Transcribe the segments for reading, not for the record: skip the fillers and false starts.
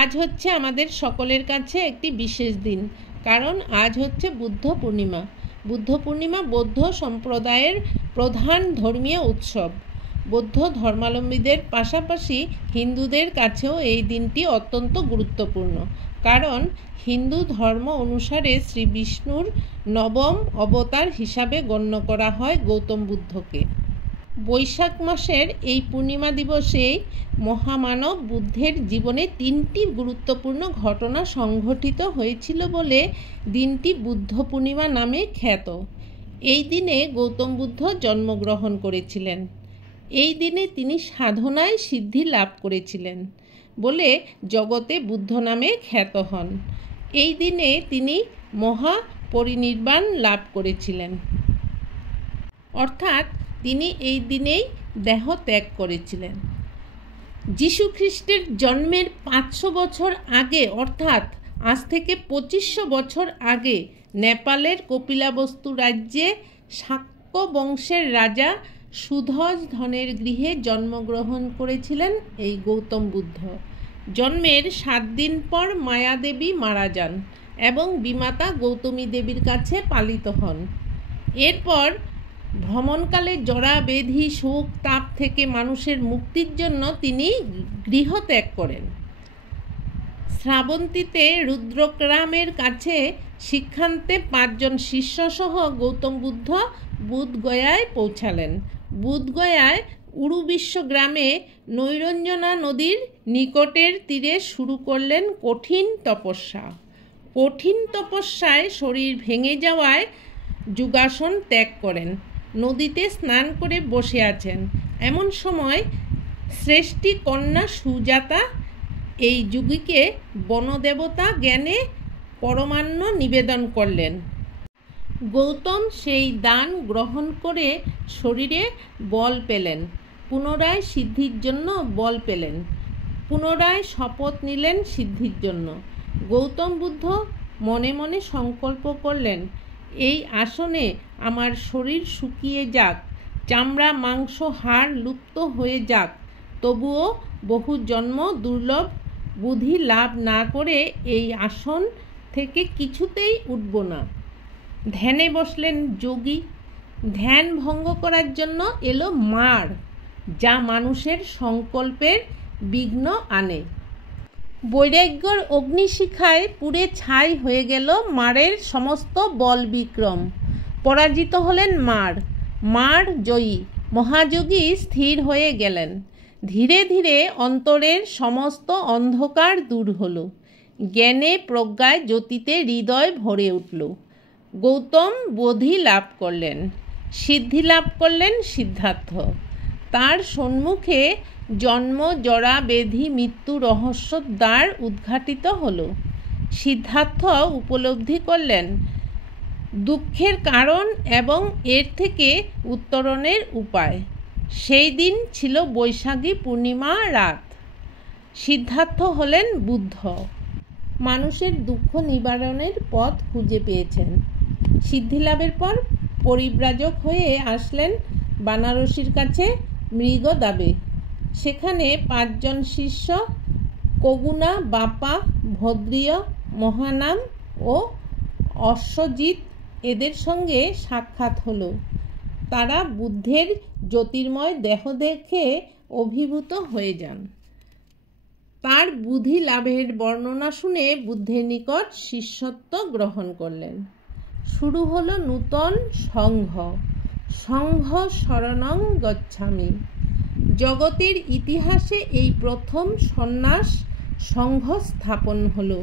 আজ হচ্ছে আমাদের সকলের কাছে একটি বিশেষ দিন, কারণ আজ হচ্ছে বুদ্ধ পূর্ণিমা। বুদ্ধ পূর্ণিমা বৌদ্ধ সম্প্রদায়ের প্রধান ধর্মীয় উৎসব। বৌদ্ধ ধর্মাবলম্বীদের পাশাপাশি হিন্দুদের কাছেও এই দিনটি অত্যন্ত গুরুত্বপূর্ণ, কারণ হিন্দু ধর্ম অনুসারে শ্রী বিষ্ণুর নবম অবতার হিসাবে গণ্য করা হয় গৌতম বুদ্ধকে। বৈশাখ মাসের এই পূর্ণিমা দিবসে মহামানব বুদ্ধের জীবনে 3টি গুরুত্বপূর্ণ ঘটনা সংঘটিত হয়েছিল বলে দিনটি বুদ্ধ পূর্ণিমা নামে খ্যাত। এই দিনে গৌতম বুদ্ধ জন্মগ্রহণ করেছিলেন। এই দিনে তিনি সাধনায় সিদ্ধি লাভ করেছিলেন বলে জগতে বুদ্ধ নামে খ্যাত হন। এই দিনে তিনি মহাপরিনির্বাণ লাভ করেছিলেন, অর্থাৎ তিনি এই দিনেই দেহ ত্যাগ করেছিলেন। যীশু খ্রিস্টের জন্মের 500 বছর আগে, অর্থাৎ আজ থেকে 2500 বছর আগে, নেপালের কপিলাবস্তু রাজ্যে শাক্য বংশের রাজা সুধোধনের গৃহে জন্মগ্রহণ করেছিলেন এই গৌতম বুদ্ধ। জন্মের 7 দিন পর মায়াদেবী মারা যান এবং বিমাতা গৌতমী দেবীর কাছে পালিত হন। এরপর ভ্রমণকালে জরা ব্যাধি শোক তাপ থেকে মানুষের মুক্তির জন্য তিনি গৃহত্যাগ করেন। শ্রাবন্তীতে রুদ্রগ্রামের কাছে শিক্ষান্তে 5 জন শিষ্যসহ গৌতম বুদ্ধ বুধগয়ায় পৌঁছালেন। বুধগয়ায় উড়ুবিশ্ব গ্রামে নৈরঞ্জনা নদীর নিকটের তীরে শুরু করলেন কঠিন তপস্যা। কঠিন তপস্যায় শরীর ভেঙে যাওয়ায় যোগাসন ত্যাগ করেন। নদীতে স্নান করে বসে আছেন। এমন সময় শ্রেষ্ঠী কন্যা সুজাতা এই যোগীকে বনদেবতা জ্ঞানে পরমান্ন নিবেদন করলেন। গৌতম সেই দান গ্রহণ করে শরীরে বল পেলেন। পুনরায় সিদ্ধির জন্য বল পেলেন। পুনরায় শপথ নিলেন সিদ্ধির জন্য। গৌতম বুদ্ধ মনে মনে সংকল্প করলেন, এই আসনে আমার শরীর শুকিয়ে যাক, চামড়া মাংস হাড় লুপ্ত হয়ে যাক, তবুও বহু জন্ম দুর্লভ বুদ্ধি লাভ না করে এই আসন থেকে কিছুতেই উঠব না। ধ্যানে বসলেন যোগী। ধ্যান ভঙ্গ করার জন্য এলো মার, যা মানুষের সংকল্পের বিঘ্ন আনে। বৈরাগ্যর অগ্নিশিখায় পুড়ে ছাই হয়ে গেল মারের সমস্ত বল বিক্রম। পরাজিত হলেন মার। মার জয়ী। মহাযোগী স্থির হয়ে গেলেন। ধীরে ধীরে অন্তরের সমস্ত অন্ধকার দূর হলো। জ্ঞানে প্রজ্ঞায় জ্যোতিতে হৃদয় ভরে উঠল। গৌতম বোধি লাভ করলেন, সিদ্ধি লাভ করলেন সিদ্ধার্থ। তার সম্মুখে জন্ম জরা ব্যাধি মৃত্যু রহস্যর দ্বার উদ্ঘাটিত হলো। সিদ্ধার্থ উপলব্ধি করলেন দুঃখের কারণ এবং এর থেকে উত্তরণের উপায়। সেই দিন ছিল বৈশাখী পূর্ণিমা রাত। সিদ্ধার্থ হলেন বুদ্ধ। মানুষের দুঃখ নিবারণের পথ খুঁজে পেয়েছেন। সিদ্ধিলাভের পর পরিব্রাজক হয়ে আসলেন বানারসির কাছে মৃগদাবে। সেখানে 5 জন শিষ্য কগুনা, বাপা, ভদ্রিয়, মহানাম ও অশ্বজিৎ এদের সঙ্গে সাক্ষাৎ হলো। তারা বুদ্ধের জ্যোতির্ময় দেহ দেখে অভিভূত হয়ে যান। তার বুদ্ধি লাভের বর্ণনা শুনে বুদ্ধের নিকট শিষ্যত্ব গ্রহণ করলেন। শুরু হলো নূতন সংঘ। সংঘ শরণং গচ্ছামি। জগতের ইতিহাসে এই প্রথম সন্ন্যাস সংঘ স্থাপন হলো।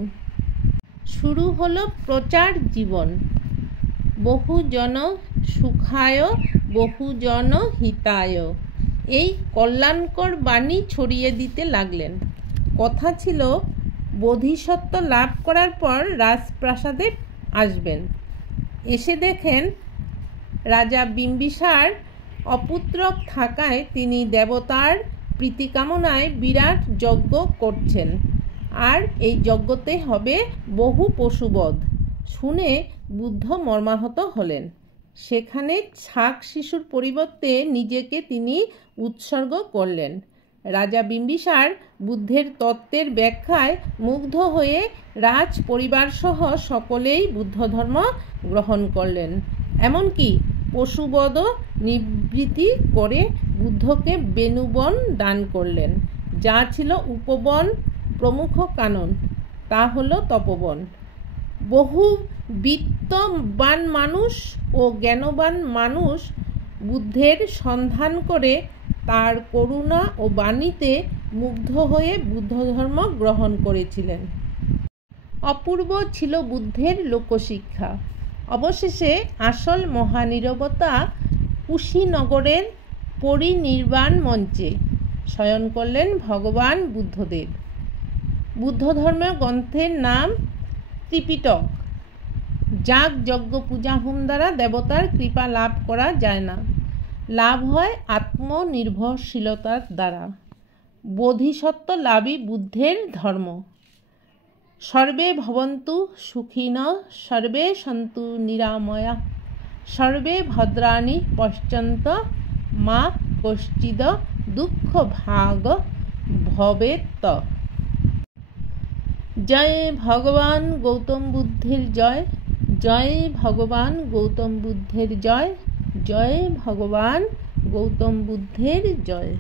শুরু হলো প্রচার জীবন। বহুজন সুখায় বহুজন হিতায়, এই কল্যাণকর বাণী ছড়িয়ে দিতে লাগলেন। কথা ছিল বোধিসত্ত্ব লাভ করার পর রাজপ্রাসাদে আসবেন। এসে দেখেন রাজা বিম্বিসার অপুত্রক থাকায় তিনি দেবতার প্রীতিকামনায় বিরাট যজ্ঞ করছেন, আর এই যজ্ঞতে হবে বহু পশুবধ। শুনে বুদ্ধ মর্মাহত হলেন। সেখানে ছাগ শিশুর পরিবর্তে নিজেকে তিনি উৎসর্গ করলেন। রাজা বিম্বিসার বুদ্ধের তত্ত্বের ব্যাখ্যায় মুগ্ধ হয়ে রাজ পরিবারসহ সকলেই বুদ্ধ ধর্ম গ্রহণ করলেন। এমনকি পশুবধ নিবৃত্তি করে বুদ্ধকে বেণুবন দান করলেন, যা ছিল উপবন প্রমুখ কানন, তা হলো তপবন। বহু বিত্তবান মানুষ ও জ্ঞানবান মানুষ বুদ্ধের সন্ধান করে তার করুণা ও বাণীতে মুগ্ধ হয়ে বুদ্ধ ধর্ম গ্রহণ করেছিলেন। অপূর্ব ছিল বুদ্ধের লোকশিক্ষা। অবশেষে আসল মহানীরবতা কুশীনগরের পরিনির্বাণ মঞ্চে শয়ন করলেন ভগবান বুদ্ধদেব। বুদ্ধ ধর্মীয় গ্রন্থের নাম ত্রিপিটক। যাগ যজ্ঞ পূজা হোম দ্বারা দেবতার কৃপা লাভ করা যায় না, লাভ হয় আত্মনির্ভরশীলতার দ্বারা। বোধিসত্ত্ব লাভই বুদ্ধের ধর্ম। সর্বে ভবন্তু সুখিনঃ সর্বে সন্তু নিরাময়াঃ সর্বে ভদ্রাণি পশ্যন্তু মা কশ্চিদ দুঃখ ভাগ ভবেত্। জয় ভগবান গৌতম বুদ্ধের জয়, জয় ভগবান গৌতম বুদ্ধের জয়, জয় ভগবান গৌতম বুদ্ধের জয়।